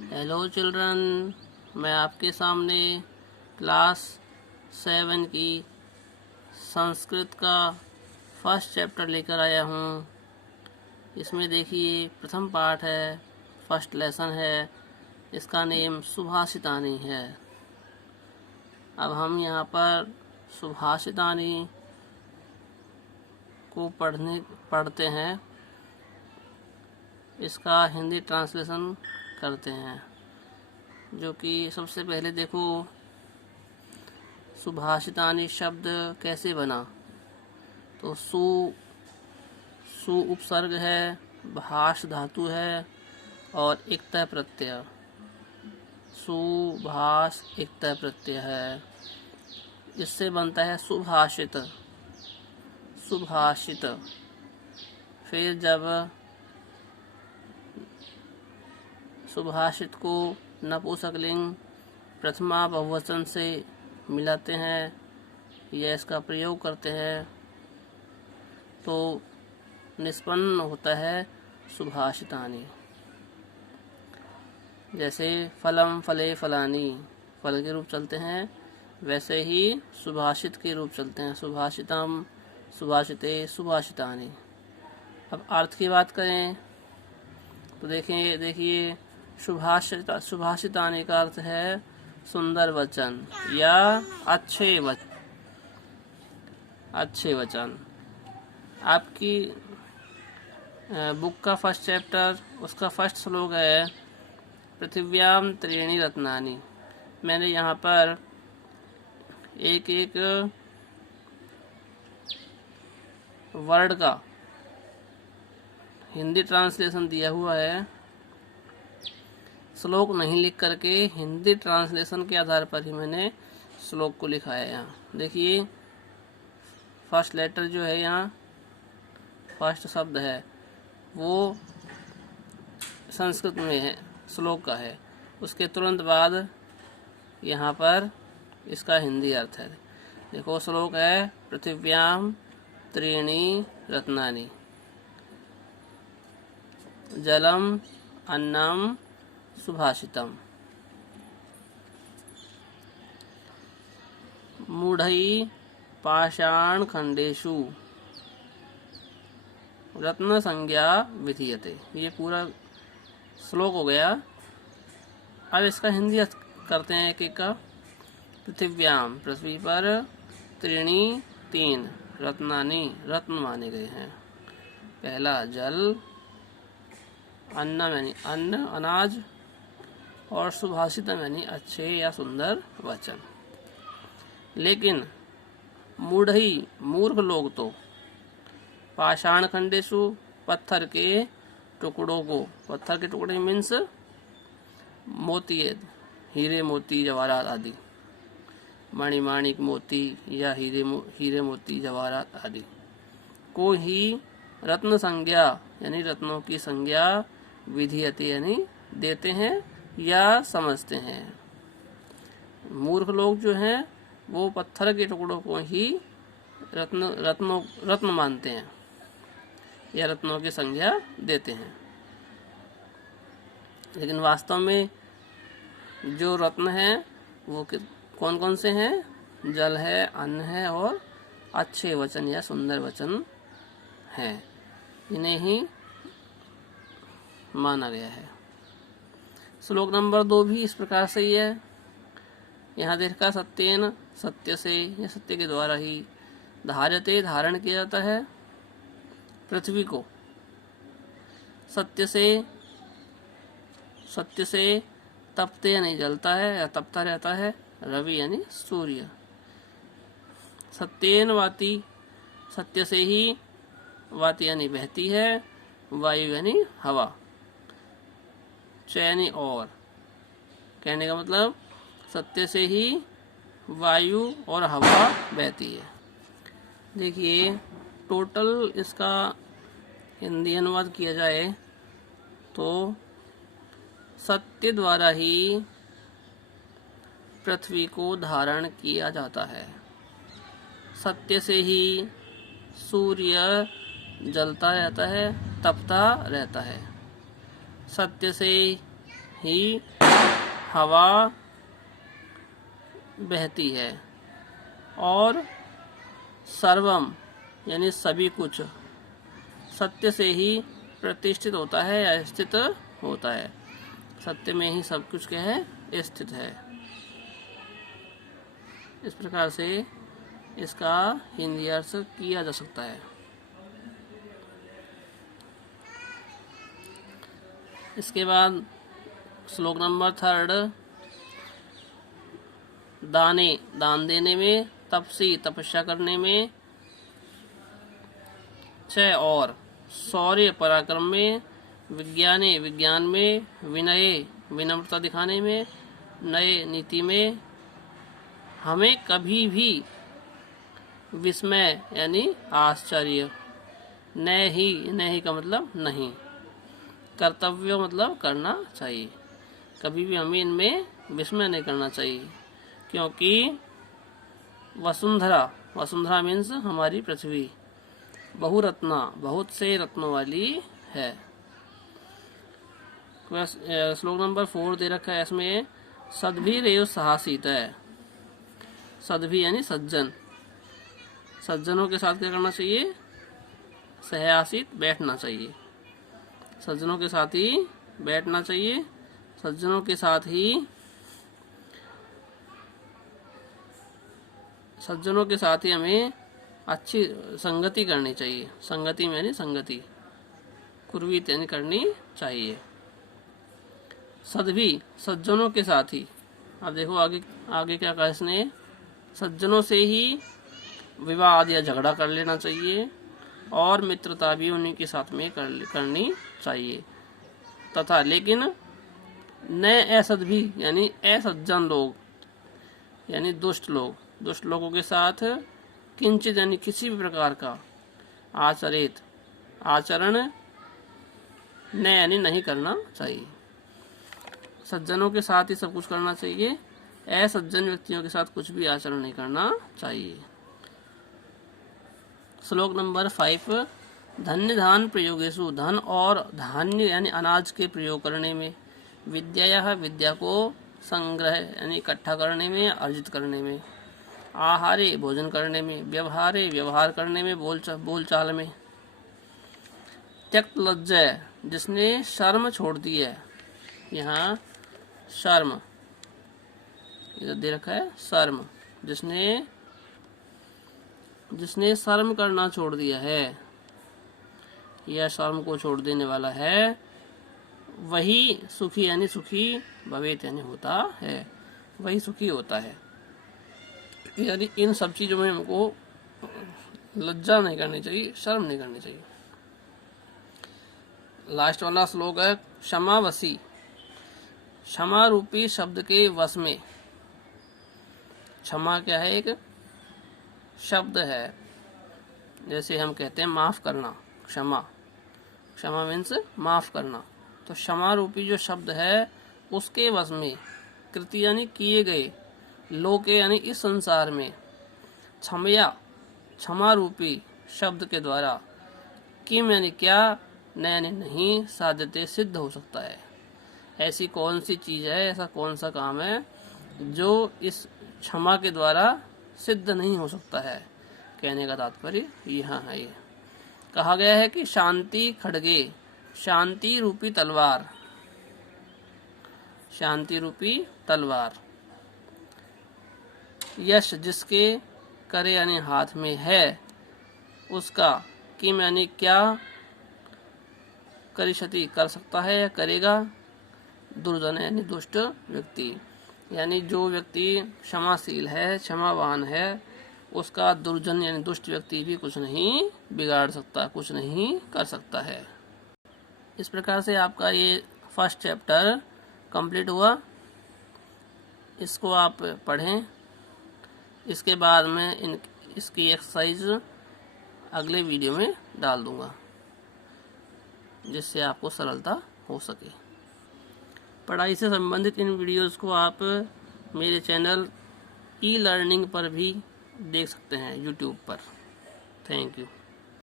Hello children, मैं आपके सामने क्लास 7 की संस्कृत का फर्स्ट चैप्टर लेकर आया हूँ। इसमें देखिए प्रथम पाठ है, फर्स्ट लेसन है। इसका नेम सुभाषितानी है। अब हम यहाँ पर सुभाषितानी को पढ़ते हैं। इसका हिंदी ट्रांसलेशन करते हैं, जो कि सबसे पहले देखो सुभाषितानी शब्द कैसे बना। तो सु उपसर्ग है, भाष धातु है और इक्तः प्रत्यय। सुभाष इक्तः प्रत्यय है। इससे बनता है सुभाषित। सुभाषित। फिर जब सुभाषित को नपुंसकलिंग प्रथमा बहुवचन से मिलाते हैं या इसका प्रयोग करते हैं तो निष्पन्न होता है सुभाषितानी। जैसे फलम फले फलानी, फल के रूप चलते हैं, वैसे ही सुभाषित के रूप चलते हैं। सुभाषितम, सुभाषिते, सुभाषितानी। अब अर्थ की बात करें तो देखिए सुभाषितानी का अर्थ है सुंदर वचन या अच्छे वचन। आपकी बुक का फर्स्ट चैप्टर, उसका फर्स्ट श्लोक है पृथिव्याम त्रीणि रत्नानि। मैंने यहाँ पर एक एक वर्ड का हिंदी ट्रांसलेशन दिया हुआ है। श्लोक नहीं लिख करके हिंदी ट्रांसलेशन के आधार पर ही मैंने श्लोक को लिखा है। यहाँ देखिए फर्स्ट लेटर जो है, यहाँ फर्स्ट शब्द है वो संस्कृत में है, श्लोक का है। उसके तुरंत बाद यहाँ पर इसका हिंदी अर्थ है। देखो श्लोक है पृथिव्याम त्रीणि रत्नानि, जलम अन्नम सुभाषितम। मूढ़ै पाषाण खंडेषु रत्न संज्ञा विधीयते। ये पूरा श्लोक हो गया। अब इसका हिंदी अर्थ करते हैं एक एक का। पृथिव्याम, पृथ्वी पर, त्रीणि तीन, रत्नानि रत्न माने गए हैं। पहला जल, अन्नम यानी अन्न अनाज, और सुभाषितम यानी अच्छे या सुंदर वचन। लेकिन मूढ़ई मूर्ख लोग तो पाषाण खंडेषु पत्थर के टुकड़ों को, पत्थर के टुकड़े मीन्स मोती, हीरे मोती जवाहरात आदि, मणिमाणिक मोती या हीरे मोती जवाहरात आदि को ही रत्न संज्ञा यानी रत्नों की संज्ञा विधीयते यानी देते हैं या समझते हैं। मूर्ख लोग जो हैं वो पत्थर के टुकड़ों को ही रत्न मानते हैं या रत्नों की संज्ञा देते हैं। लेकिन वास्तव में जो रत्न हैं वो कौन कौन से हैं? जल है, अन्न है और अच्छे वचन या सुंदर वचन हैं। इन्हें ही माना गया है। श्लोक नंबर 2 भी इस प्रकार से ही है। यहाँ देखा सत्येन, सत्य से या सत्य के द्वारा ही, धार्यते धारण किया जाता है पृथ्वी को, सत्य से तपते यानी जलता है या तपता रहता है रवि यानी सूर्य। सत्येन वाति, सत्य से ही वाति यानी बहती है, वायु यानी हवा। चैनी और, कहने का मतलब सत्य से ही वायु और हवा बहती है। देखिए टोटल इसका हिंदी अनुवाद किया जाए तो सत्य द्वारा ही पृथ्वी को धारण किया जाता है। सत्य से ही सूर्य जलता रहता है, तपता रहता है। सत्य से ही हवा बहती है और सर्वम यानी सभी कुछ सत्य से ही प्रतिष्ठित होता है या स्थित होता है। सत्य में ही सब कुछ क्या है, स्थित है। इस प्रकार से इसका हिंदी अर्थ किया जा सकता है। इसके बाद श्लोक नंबर 3, दाने दान देने में, तपसी तपस्या करने में, च और शौर्य पराक्रम में, विज्ञाने विज्ञान में, विनये विनम्रता दिखाने में, नए नीति में, हमें कभी भी विस्मय यानी आश्चर्य, न ही का मतलब नहीं, कर्तव्य मतलब करना चाहिए, कभी भी हमें इनमें विस्मय नहीं करना चाहिए, क्योंकि वसुंधरा मीन्स हमारी पृथ्वी, बहुरत्ना बहुत से रत्नों वाली है। श्लोक नंबर 4 दे रखा है, इसमें सद्भिर एवं साहसित है। सद्भि यानी सज्जन, सज्जनों के साथ क्या करना चाहिए, सहयासित बैठना चाहिए, सज्जनों के साथ ही बैठना चाहिए, सज्जनों के साथ ही हमें अच्छी संगति करनी चाहिए। संगति में यानी संगति, कुर्वीत यानी करनी चाहिए। सद्भि सज्जनों के साथ ही, अब देखो आगे क्या कहा इसने, सज्जनों से ही विवाद या झगड़ा कर लेना चाहिए और मित्रता भी उन्हीं के साथ में करनी चाहिए। तथा लेकिन न असद्भि यानी असज्जन लोग यानी दुष्ट लोगों के साथ किंचित यानी किसी भी प्रकार का आचरण न यानी नहीं करना चाहिए। सज्जनों के साथ ही सब कुछ करना चाहिए, असज्जन व्यक्तियों के साथ कुछ भी आचरण नहीं करना चाहिए। श्लोक नंबर 5, धन्य धान प्रयोगेषु धन और धान्य यानी अनाज के प्रयोग करने में, विद्या को संग्रह यानी इकट्ठा करने में, अर्जित करने में, आहारे भोजन करने में, व्यवहार करने में, बोलचाल में, त्यक्त लज्जा जिसने शर्म छोड़ दी है, यहाँ शर्म इधर दे रखा है, शर्म जिसने शर्म करना छोड़ दिया है या शर्म को छोड़ देने वाला है, वही सुखी यानी सुखी भवेत यानी होता है, वही सुखी होता है। यानी इन सब चीजों में हमको लज्जा नहीं करनी चाहिए, शर्म नहीं करनी चाहिए। लास्ट वाला श्लोक है, क्षमावसी क्षमा रूपी शब्द के वश में। क्षमा क्या है, एक शब्द है, जैसे हम कहते हैं माफ करना, क्षमा मीन्स माफ करना। तो क्षमा रूपी जो शब्द है उसके वश में, कृति यानी किए गए, लोके यानी इस संसार में, क्षमा रूपी शब्द के द्वारा, किम यानी क्या, न यानी नहीं, साध्यते सिद्ध हो सकता है। ऐसी कौन सी चीज है, ऐसा कौन सा काम है जो इस क्षमा के द्वारा सिद्ध नहीं हो सकता है। कहने का तात्पर्य यहाँ है, ये कहा गया है कि शांति खड्गे, शांति रूपी तलवार, यश जिसके करे यानी हाथ में है, उसका किम यानी क्या, करिष्यति कर सकता है या करेगा, दुर्जन यानी दुष्ट व्यक्ति, यानी जो व्यक्ति क्षमाशील है, क्षमावान है, उसका दुर्जन यानी दुष्ट व्यक्ति भी कुछ नहीं बिगाड़ सकता, कुछ नहीं कर सकता है। इस प्रकार से आपका ये फर्स्ट चैप्टर कंप्लीट हुआ। इसको आप पढ़ें, इसके बाद में इसकी एक्सरसाइज अगले वीडियो में डाल दूंगा, जिससे आपको सरलता हो सके। पढ़ाई से संबंधित इन वीडियोस को आप मेरे चैनल ई लर्निंग पर भी देख सकते हैं, यूट्यूब पर। Thank you.